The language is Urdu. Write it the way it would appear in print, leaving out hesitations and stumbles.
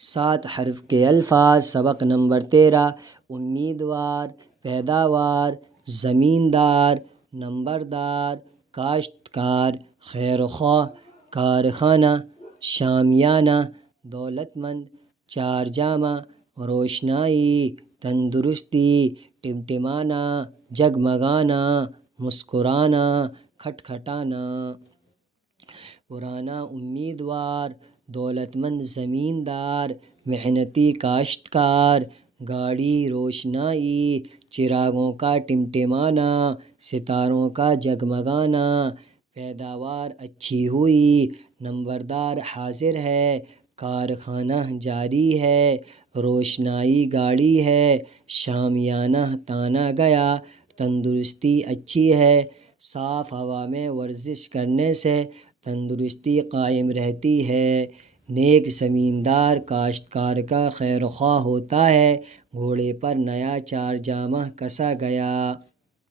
7 حرف کے الفاظ۔ سبق نمبر 13 امیدوار، پیداوار، زمیندار، نمبردار، کاشتکار، خیرخواہ، کارخانہ، شامیانہ، دولت مند، چار جامہ، روشنائی، تندرستی، ٹمٹمانا، جگمگانا، مسکرانا، کھٹکھٹانا۔ پرانا امیدوار، دولت مند زمیندار، محنتی کاشتکار، گاڑی روشنائی، چراغوں کا ٹمٹمانا، ستاروں کا جگمگانا، پیداوار اچھی ہوئی، نمبردار حاضر ہے، کارخانہ جاری ہے، روشنائی گاڑی ہے، شامیانہ تانا گیا، تندرستی اچھی ہے۔ صاف ہوا میں ورزش کرنے سے تندرستی قائم رہتی ہے۔ نیک زمیندار کاشتکار کا خیرخواہ ہوتا ہے۔ گھوڑے پر نیا چار جامہ کسا گیا۔